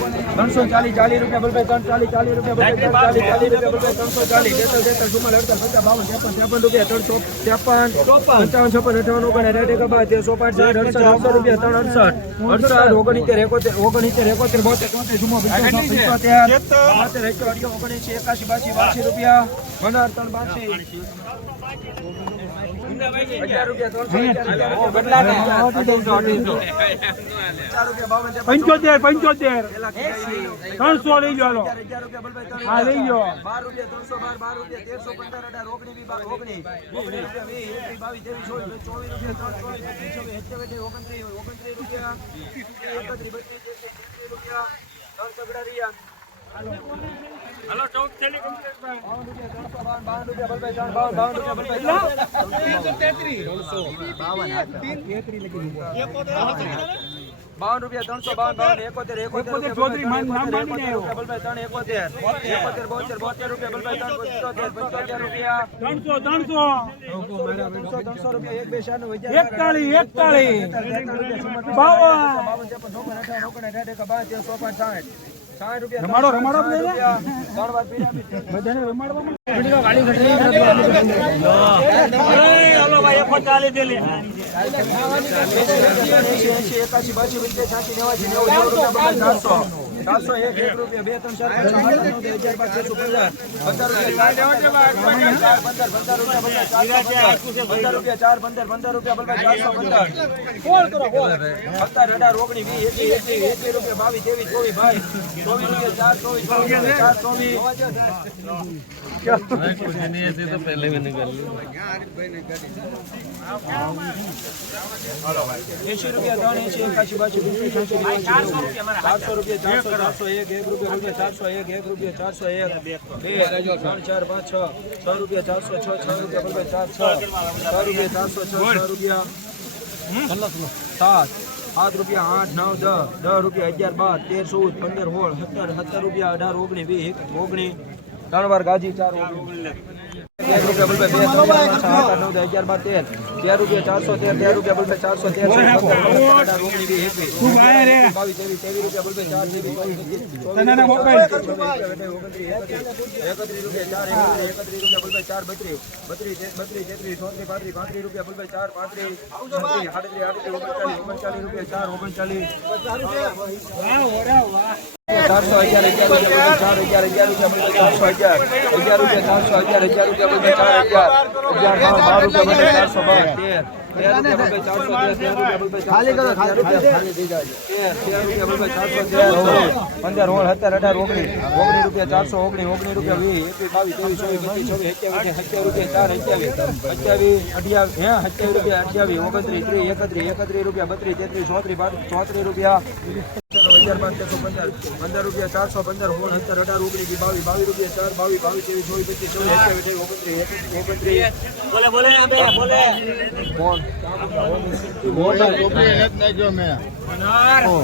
ત્રણસો ચાલીસ ચાલીસ રૂપિયા બલભાઈ ત્રણ ચાલીસ ચાલીસ રૂપિયા બલભાઈ ચાલીસ રૂપિયા બલભાઈ ત્રણસો ચાલીસ તેતર તેતર ચુમ્માલ અડતાલ પચાસ બાવન ત્રેપન ત્રેપન રૂપિયા ત્રણસો ત્રેપન પંચાવન છપ્પન અઠાવન ઓગણ રેટ એક બાદ તેરસો પાંચ સાઠ અડસઠ નવસો રૂપિયા ત્રણ અડસઠ અડસઠ ઓગણીતેર એકોતેર ઓગણીતેર એકોતેર બોતેર તોતેર ચુમ્મો પંચોતેર બોતેર એકોતેર ઓગણીસી એકાસી બાસી બાસી રૂપિયા પંદર ત્રણ બાસી. પંચોતેર પંચોતેર. ત્રણસો લઈ રૂપિયા બલભાઈ હા, લઈ ગયો બાર રૂપિયા ત્રણસો બાર બાર રૂપિયા તેરસો પંદર અઢાર ઓગણીસ રૂપિયા રૂપિયા રૂપિયા એકત્રીસ બત્રીસ તેત્રીસ તેત્રીસ રૂપિયા હાલો ચૌદ થેલી. બાવન રૂપિયા ત્રણસો બાવન બાવન રૂપિયા બલભાઈ ત્રણ બાવન બાવન બાવન રૂપિયા ત્રણસો બાવન બાવન એકોતેર એકોતેર ચૌધરી બલભાઈ ત્રણ એકોતેર એકોતેર બોતેર બોતેર રૂપિયા બલભાઈ ત્રણ પંચોતેર પંચોતેર રૂપિયા. ત્રણસો ત્રણસો. ત્રણસો ત્રણસો રૂપિયા એક બે શાનું વૈદ્ય એકતાળી એકતાળી બાવન. રમાડો, રમાડો બધાને. રમાડવા હાલો ભાઈ એકો ચાલી થેલી ચારસો. એક એક રૂપિયા બે ત્રણ ચાર અગિયાર બાર તેરસો પંદર રૂપિયા ચાર પંદર પંદર રૂપિયા બલભાઈ ચારસો પંદર સત્તર અઢાર ઓગણી વીસ એકવીસ એકવીસ રૂપિયા બાવીસ ત્રેવીસ ચોવીસ ભાઈ ચોવીસ રૂપિયા ચાર ચોવીસ ચોવીસ ચાર ચોવીસ એસી રૂપિયા ત્રણ એસી એકાશી બાસી રૂપિયા ચારસો રૂપિયા ચારસો ચારસો એક એક રૂપિયા રૂપિયા ચારસો એક એક રૂપિયા ચારસો એક, બે, ત્રણ, ચાર, પાંચ, છ છ રૂપિયા ચારસો છ છ રૂપિયા રૂપિયા ચાર, છ છ રૂપિયા ચારસો છ છ રૂપિયા સાત સાત રૂપિયા આઠ, નવ, દસ દસ રૂપિયા અગિયાર, બાર, તેર, ચૌદ, પંદર, સોળ, સત્તર સત્તર રૂપિયા અઢાર ઓગણીસ વીસ ઓગણીસ ત્રણ વાર ગાજી, ચાર ઓગણીસ એક રૂપિયા બોલભાઈ બે ત્રણ પાંચ આઠ તેર તેર રૂપિયા ચારસો તેર તેર રૂપિયા બોલભાઈ ચારસો તેર બાવીસ ત્રેવીસ રૂપિયા બોલભાઈ ચાર એકત્રીસ રૂપિયા ચાર એકત્રીસ રૂપિયા બોલભાઈ ચાર બત્રીસ બત્રીસ બત્રીસ તેત્રીસ ચોત્રીસ પાંત્રીસ પાંત્રીસ રૂપિયા બોલભાઈ ચાર પાંત્રીસ આડત્રીસ આડત્રીસ ઓગણચાલીસ ઓગણચાલીસ રૂપિયા ચાર ઓગણચાલીસ ચારસો અગિયાર અગિયાર રૂપિયા ચાર અગિયાર અગિયાર રૂપિયા ચારસો અગિયાર અગિયાર રૂપિયા ચારસો અગિયાર અગિયાર રૂપિયા બધા ચાર અગિયાર અગિયાર બાર રૂપિયા બધા ચારસો બાર પંદર ઓળ સત્તર અઢાર ઓગણીસ ઓગણીસ રૂપિયા ચારસો ઓગણીસ ઓગણીસ રૂપિયા વીસ એકવીસ બાવીસ ત્રેવીસ ચોવીસ પચીસ છવ્વીસ રૂપિયા ચાર અઠ્યાવીસ અઠ્યાવીસ અઠ્યાવીસ હે સત્યાવીસ રૂપિયા અઠ્યાવીસ ઓગણત્રીસ ત્રીસ એકત્રીસ એકત્રીસ રૂપિયા બત્રીસ તેત્રીસ ચોત્રીસ ચોત્રીસ રૂપિયા. હજાર પાંચ પંદર પંદર રૂપિયા ચારસો પંદર સોળ સત્તર અઢાર ઓગણીસ બાવીસ બાવીસ રૂપિયા ચાર બાવીસ બાવીસ ત્રેવીસ ચોવીસ પચીસ ચોવીસ અઠ્યાવીસ ઓગણત્રીસ ઓગણત્રીસ બોલે બોલે બોલે બોલે ફોન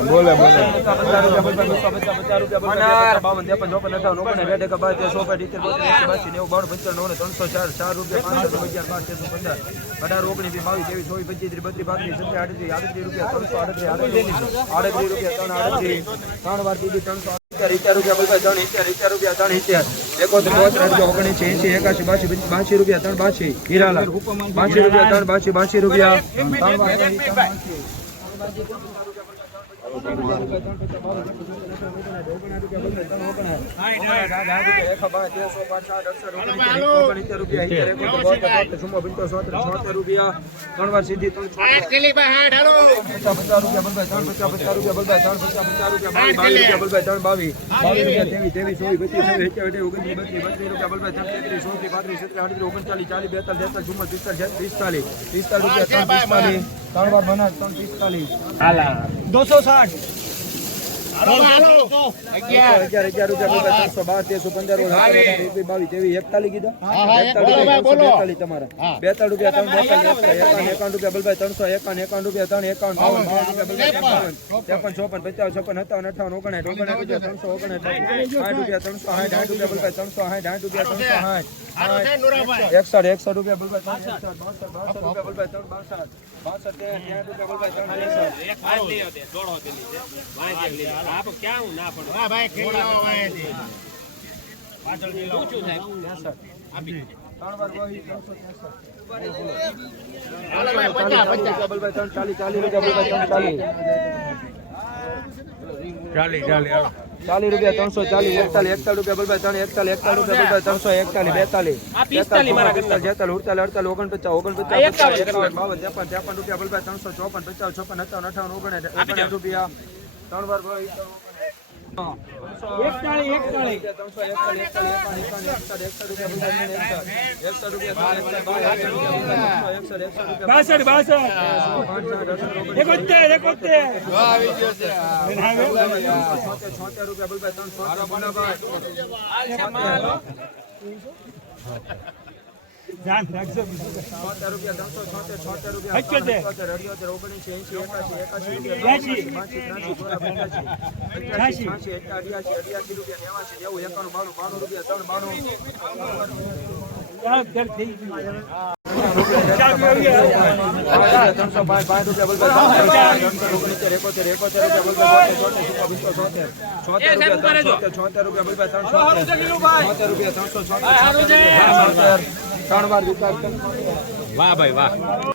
બોલે બોલે. અઢાર ઓગણીસ બાવીસ ત્રેવીસ ચોવીસ પચીસ ત્રીસ બત્રીસ પાંત્રીસ સત્તર આડત્રીસ આડત્રીસ રૂપિયા ત્રણસો આડત્રીસ આડત્રીસ રૂપિયા ત્રણ આડત્રીસ ત્રણ વાર દીધી ત્રણસો ઇત્યાર રૂપિયા ત્રણ ઇત્યાર ઇત્યાર રૂપિયા ત્રણ ઇત્યાર એકોતેર બોતેર અઢાર ઓગણીસ એસી એકાસી બાસી બાસી રૂપિયા ત્રણ બાસી હીરાલાલ બાસી રૂપિયા ત્રણ બાસી બાસી રૂપિયા ત્રણ વાર ત્રણ બાસી. ત્રણ વાર સીધી પચાસ પચાસ રૂપિયા બલભાઈ ત્રણ પચાસ પચાસ રૂપિયા બલભાઈ ત્રણ પચાસ પચાસ રૂપિયા બલભાઈ ત્રણ બાવીસ બાવીસ રૂપિયા બત્રીસ રૂપિયા ત્રણ તેત્રીસ ચોત્રીસ પિસ્તાલીસ પિસ્તાલીસ રૂપિયા ત્રણ પિસ્તાલીસ ત્રણ વાર બનાસ ત્રણ પિસ્તાલીસ. દોસો સાઠ. અગિયાર રૂપિયા રૂપિયા ત્રણ બલભાઈ ત્રણસો એકાવન એકાવન રૂપિયા ત્રણ એકાવન ત્રેપન ચોપન પચાસ છપ્પન સત્તાવન અઠાવન ઓગણસાઠ ઓગણસાઠ રૂપિયા ત્રણસો ઓગણસાઠ સાઠ રૂપિયા ત્રણસો સાઠ સાઠ રૂપિયા બલભાઈ ત્રણસો સાઠ સાઠ રૂપિયા ત્રણસો સાઠ એકસઠ એકસઠ રૂપિયા બલભાઈ ત્રણ બાસઠ બાસઠ રૂપિયા બલભાઈ ત્રણ બાસઠ બાસઠ રૂપિયા બલભાઈ ત્રણ ત્રેસઠ હા ભાઈ ખેલાવો ભાઈ પાછળ વાર ગોહી, પચાસ પચાસ ડબલ બાય ત્રણ ચાલીસ ચાલી ચાલી રૂપિયા ત્રણસો ચાલીસ એકતાલીસ એકતાલીસ રૂપિયા બલબાઈ ત્રણ એકતાલીસ એકતાલીસ રૂપિયા બલબાઈ ત્રણસો એકતાલીસ બેતાલીસ જેતાલીસ ઉડતાલીસ અડતાલીસ ઓગણપચાસ ઓગણપચાસ બાવન ત્રેપન ત્રેપન રૂપિયા બલબાઈ ત્રણસો ચોપન પચાસ છપ્પન અઠાવન અઠાવન ઓગણ રૂપિયા ત્રણ વાર ભાઈ બાસઠ બાસઠ. એકોતેર એકોતેર. છોતેર રૂપિયા બલબાઈ ત્રણ બોલાભાઈ ધ્યાન રાખજો છોતેર રૂપિયા ત્રણસો છોતેર છોતેર રૂપિયા અઠ્યોતેર. અઠ્યોતેર ઓગણએંસી એંસી રૂપિયા અઠ્યાસી અઠ્યાસી રૂપિયા નેવાસી નેવું એકાણું બાણું બાણું રૂપિયા ત્રણ બાણું. ત્રણસો પાંચ પાંચ રૂપિયા એકોતેર એકોતેર રૂપિયા બોલતા છોતેર. રૂપિયા બોલતા ત્રણસો છોતેર રૂપિયા ત્રણસો છોતેર. ત્રણ વાર વિચાર વાહ ભાઈ વાહ.